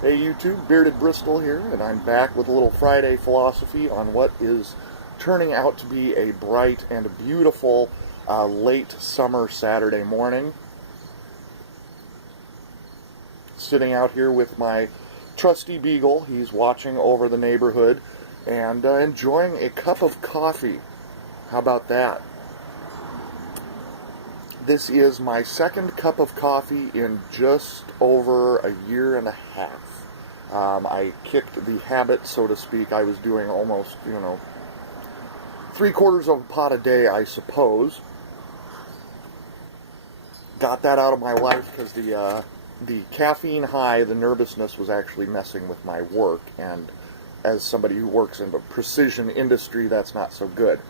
Hey YouTube, Bearded Bristol here, and I'm back with a little Friday philosophy on what is turning out to be a bright and beautiful late summer Saturday morning. Sitting out here with my trusty beagle. He's watching over the neighborhood and enjoying a cup of coffee. How about that? This is my second cup of coffee in just over a year and a half. I kicked the habit, so to speak. I was doing almost, 3/4 of a pot a day, I suppose. Got that out of my life because the caffeine high, the nervousness was actually messing with my work. And as somebody who works in the precision industry, that's not so good.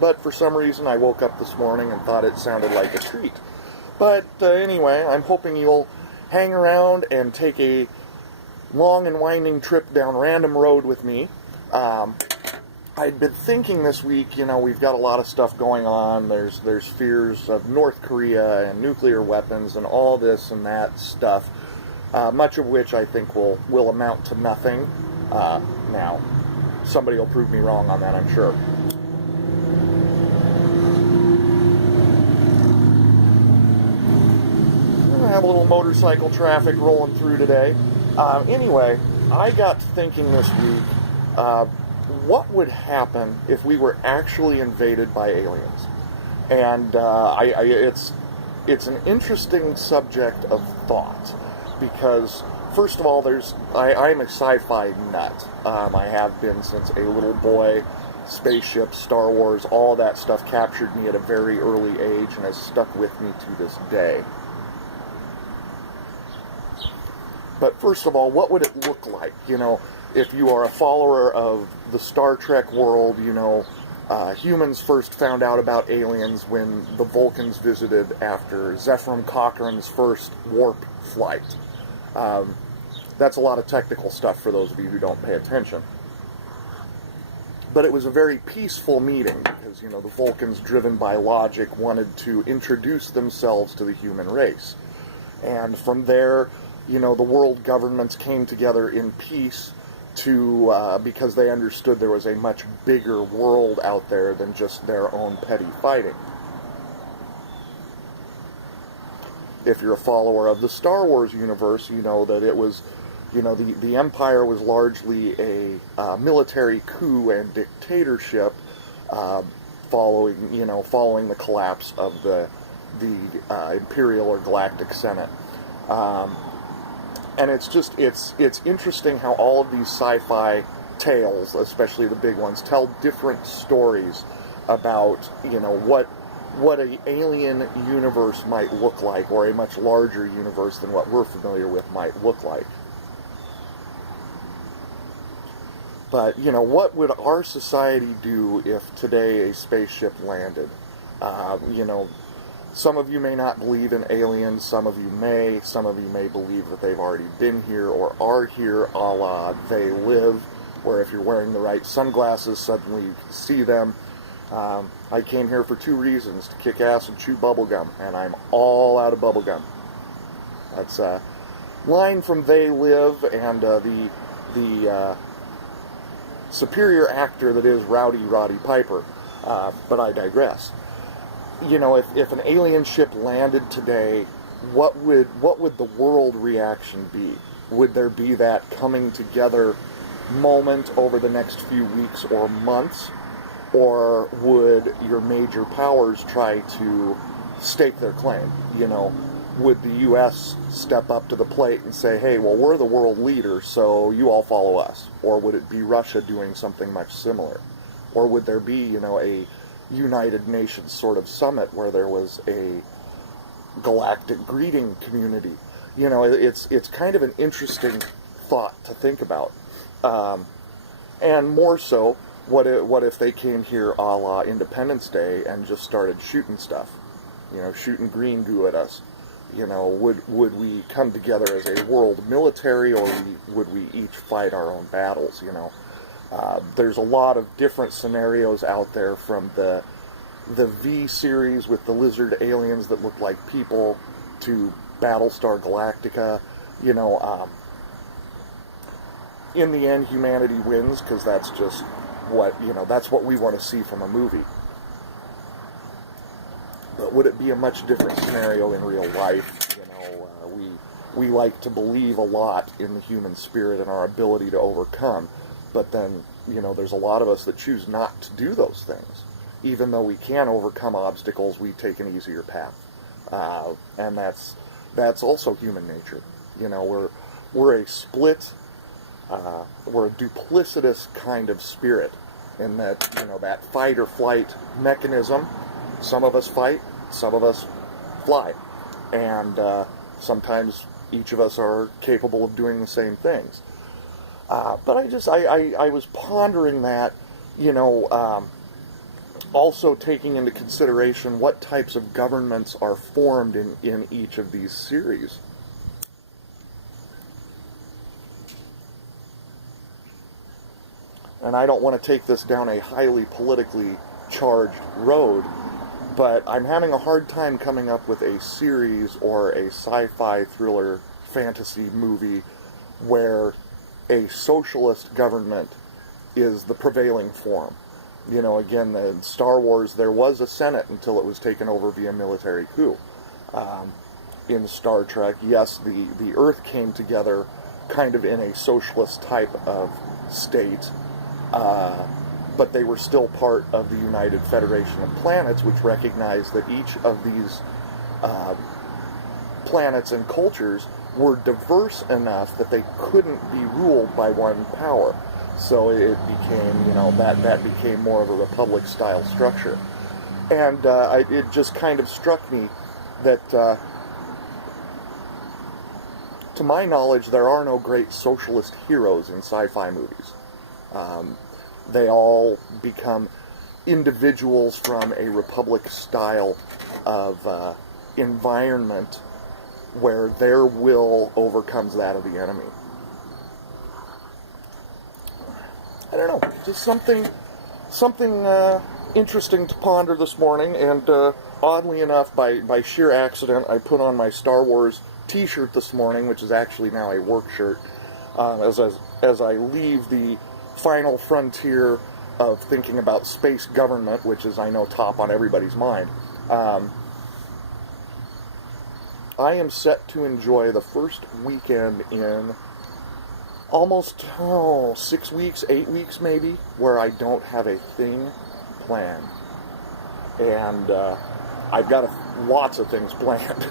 But for some reason, I woke up this morning and thought it sounded like a treat. But anyway, I'm hoping you'll hang around and take a long and winding trip down Random Road with me. I'd been thinking this week, we've got a lot of stuff going on. There's fears of North Korea and nuclear weapons and all this and that stuff, much of which I think will amount to nothing. Now, somebody will prove me wrong on that, I'm sure. Have a little motorcycle traffic rolling through today. Anyway, I got thinking this week, what would happen if we were actually invaded by aliens? And it's an interesting subject of thought because, first of all, I'm a sci-fi nut. I have been since a little boy. Spaceships, Star Wars, all that stuff captured me at a very early age and has stuck with me to this day. But first of all, what would it look like? If you are a follower of the Star Trek world, humans first found out about aliens when the Vulcans visited after Zefram Cochrane's first warp flight. That's a lot of technical stuff for those of you who don't pay attention. But it was a very peaceful meeting because, the Vulcans, driven by logic, wanted to introduce themselves to the human race. And from there, the world governments came together in peace because they understood there was a much bigger world out there than just their own petty fighting. If you're a follower of the Star Wars universe, you know that it was, the Empire was largely a military coup and dictatorship following the collapse of the Imperial or Galactic Senate. And it's interesting how all of these sci-fi tales, especially the big ones, tell different stories about, what an alien universe might look like, or a much larger universe than what we're familiar with might look like. But, what would our society do if today a spaceship landed? Some of you may not believe in aliens, some of you may believe that they've already been here or are here, a la They Live, where if you're wearing the right sunglasses, suddenly you can see them. I came here for two reasons, to kick ass and chew bubblegum, and I'm all out of bubblegum. That's a line from They Live, and the superior actor that is Roddy Piper, but I digress. If an alien ship landed today, what would the world reaction be? Would there be that coming together moment over the next few weeks or months? Or would your major powers try to stake their claim? Would the U.S. step up to the plate and say, hey, well, we're the world leader, so you all follow us? Or would it be Russia doing something much similar? Or would there be, a United Nations sort of summit where there was a galactic greeting community? It's kind of an interesting thought to think about. And more so, what if they came here a la Independence Day and just started shooting stuff? Shooting green goo at us. Would we come together as a world military, or would we each fight our own battles? There's a lot of different scenarios out there, from the V series with the lizard aliens that look like people, to Battlestar Galactica, in the end, humanity wins, because that's just what, that's what we want to see from a movie. But would it be a much different scenario in real life? We like to believe a lot in the human spirit and our ability to overcome, but then, there's a lot of us that choose not to do those things. Even though we can overcome obstacles, we take an easier path. And that's also human nature. We're a split, we're a duplicitous kind of spirit, in that, that fight or flight mechanism. Some of us fight, some of us fly. And sometimes each of us are capable of doing the same things. But I was pondering that, also taking into consideration what types of governments are formed in each of these series. And I don't want to take this down a highly politically charged road, but I'm having a hard time coming up with a series or a sci-fi thriller fantasy movie where a socialist government is the prevailing form. Again, in Star Wars, there was a Senate until it was taken over via military coup. In Star Trek, yes, the Earth came together kind of in a socialist type of state, but they were still part of the United Federation of Planets, which recognized that each of these planets and cultures were diverse enough that they couldn't be ruled by one power. So it became, that became more of a republic-style structure. And it just kind of struck me that, to my knowledge, there are no great socialist heroes in sci-fi movies. They all become individuals from a republic style of environment where their will overcomes that of the enemy. I don't know, just something interesting to ponder this morning, and oddly enough, by sheer accident, I put on my Star Wars t-shirt this morning, which is actually now a work shirt, as I leave the final frontier of thinking about space government, which is, I know, top on everybody's mind. I am set to enjoy the first weekend in almost 6 weeks, 8 weeks maybe, where I don't have a thing planned. And I've got lots of things planned.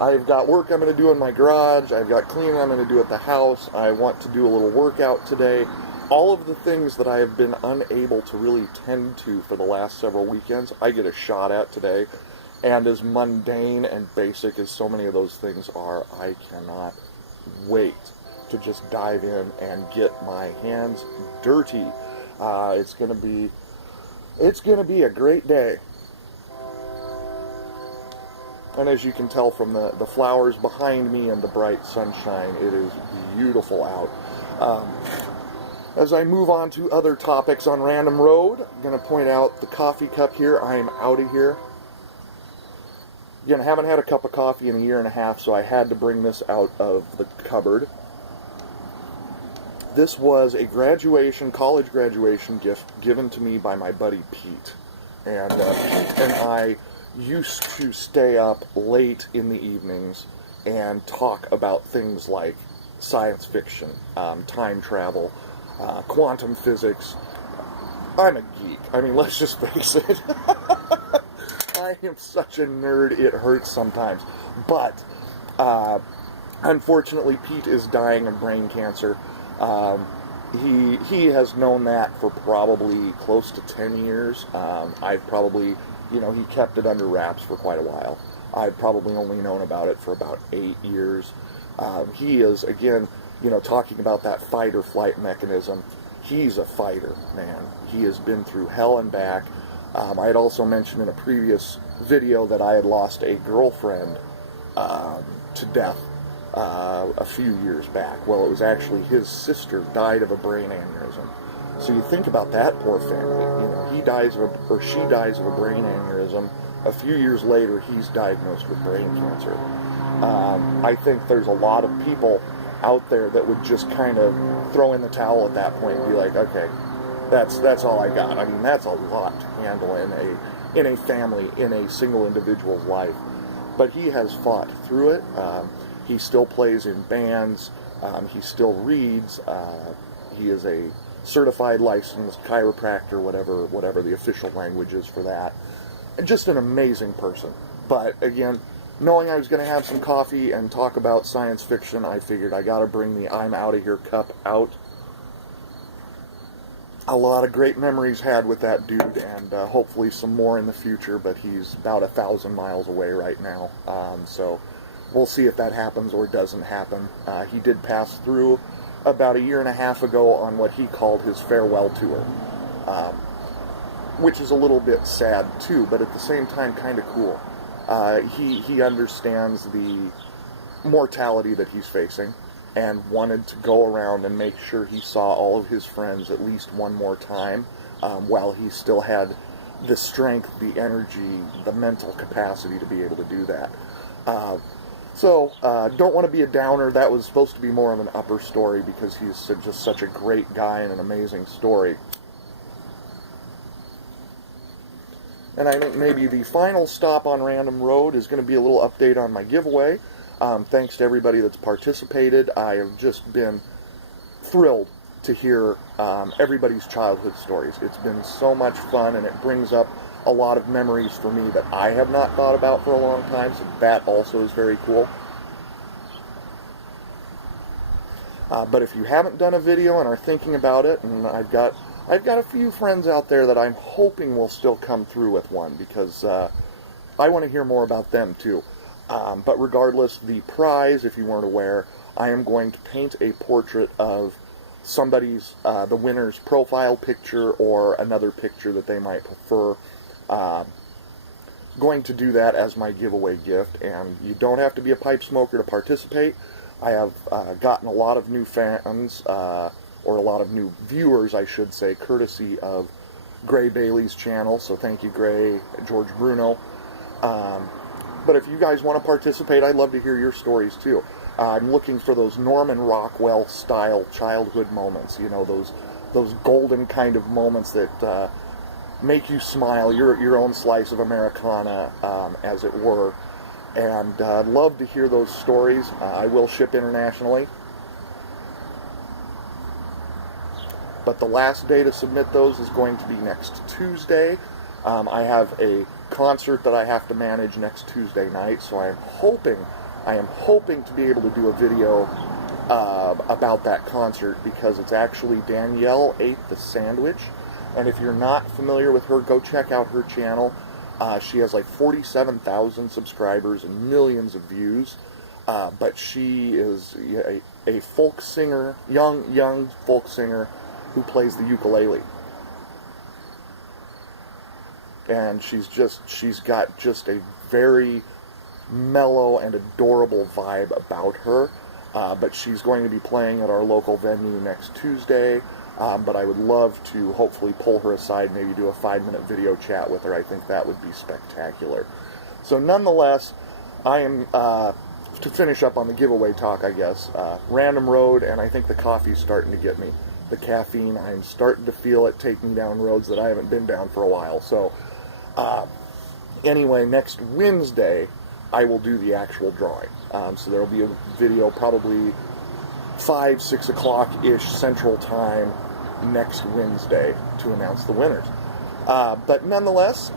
I've got work I'm going to do in my garage. I've got cleaning I'm going to do at the house. I want to do a little workout today. All of the things that I have been unable to really tend to for the last several weekends, I get a shot at today. And as mundane and basic as so many of those things are, I cannot wait to just dive in and get my hands dirty. It's gonna be a great day. And as you can tell from the flowers behind me and the bright sunshine, it is beautiful out. As I move on to other topics on Random Road, I'm going to point out the coffee cup here. I am out of here. Again, I haven't had a cup of coffee in a year and a half, so I had to bring this out of the cupboard. This was a college graduation gift given to me by my buddy Pete. And Pete and I used to stay up late in the evenings and talk about things like science fiction, time travel, quantum physics. I'm a geek. I mean, let's just face it. I am such a nerd, it hurts sometimes. But, unfortunately, Pete is dying of brain cancer. He has known that for probably close to 10 years. I've probably, he kept it under wraps for quite a while. I've probably only known about it for about 8 years. He is, again, talking about that fight or flight mechanism. He's a fighter, man. He has been through hell and back. I had also mentioned in a previous video that I had lost a girlfriend to death a few years back. Well, it was actually his sister died of a brain aneurysm. So you think about that poor family. He dies of she dies of a brain aneurysm. a few years later, he's diagnosed with brain cancer. I think there's a lot of people out there that would just kind of throw in the towel at that point and be like, okay, that's all I got. I mean, that's a lot to handle in a family, in a single individual's life. But he has fought through it. He still plays in bands. He still reads. He is a certified licensed chiropractor, whatever the official language is for that. And just an amazing person. But again, knowing I was going to have some coffee and talk about science fiction, I figured I got to bring the I'm Outta Here cup out. A lot of great memories had with that dude, and hopefully some more in the future, but he's about 1,000 miles away right now. So we'll see if that happens or doesn't happen. He did pass through about 1.5 years ago on what he called his farewell tour, which is a little bit sad too, but at the same time kind of cool. He understands the mortality that he's facing and wanted to go around and make sure he saw all of his friends at least one more time while he still had the strength, the energy, the mental capacity to be able to do that. So, don't want to be a downer. That was supposed to be more of an upper story because he's just such a great guy and an amazing story. And I think maybe the final stop on Random Road is going to be a little update on my giveaway. Thanks to everybody that's participated. I have just been thrilled to hear everybody's childhood stories. It's been so much fun, and it brings up a lot of memories for me that I have not thought about for a long time, so that also is very cool. But if you haven't done a video and are thinking about it, and I've got a few friends out there that I'm hoping will still come through with one, because I want to hear more about them too. But regardless, the prize, if you weren't aware, I am going to paint a portrait of somebody's, the winner's profile picture or another picture that they might prefer. Going to do that as my giveaway gift, and you don't have to be a pipe smoker to participate. I have gotten a lot of new fans, or a lot of new viewers, I should say, courtesy of Gray Bailey's channel, so thank you, Gray, George Bruno. But if you guys want to participate, I'd love to hear your stories too. I'm looking for those Norman Rockwell style childhood moments, you know, those golden kind of moments that make you smile, your own slice of Americana, as it were. And I'd love to hear those stories. I will ship internationally. But the last day to submit those is going to be next Tuesday. I have a concert that I have to manage next Tuesday night, so I am hoping to be able to do a video about that concert, because it's actually Danielle Ate the Sandwich. And if you're not familiar with her, go check out her channel. She has like 47,000 subscribers and millions of views. But she is a folk singer, young folk singer who plays the ukulele. And she's got just a very mellow and adorable vibe about her. But she's going to be playing at our local venue next Tuesday. But I would love to hopefully pull her aside, maybe do a 5-minute video chat with her. I think that would be spectacular. So nonetheless, I am, to finish up on the giveaway talk, I guess, Random Road, and I think the coffee's starting to get me. The caffeine, I'm starting to feel it take me down roads that I haven't been down for a while. So anyway, next Wednesday, I will do the actual drawing. So there will be a video probably 5-6 o'clock-ish Central Time next Wednesday to announce the winners. But nonetheless,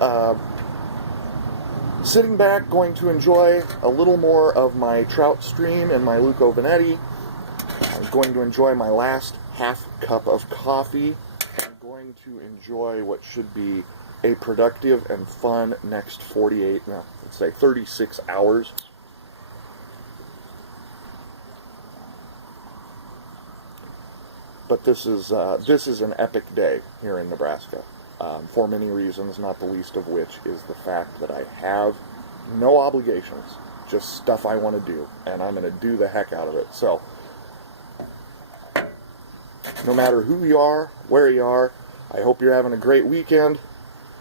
sitting back, going to enjoy a little more of my trout stream and my Luco Venetti. I'm going to enjoy my last half cup of coffee. I'm going to enjoy what should be a productive and fun next 36 hours. But this is an epic day here in Nebraska, for many reasons, not the least of which is the fact that I have no obligations, just stuff I want to do, and I'm going to do the heck out of it. So, no matter who you are, where you are, I hope you're having a great weekend.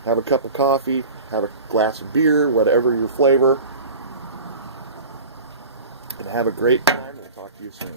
Have a cup of coffee, have a glass of beer, whatever your flavor, and have a great time. We'll talk to you soon.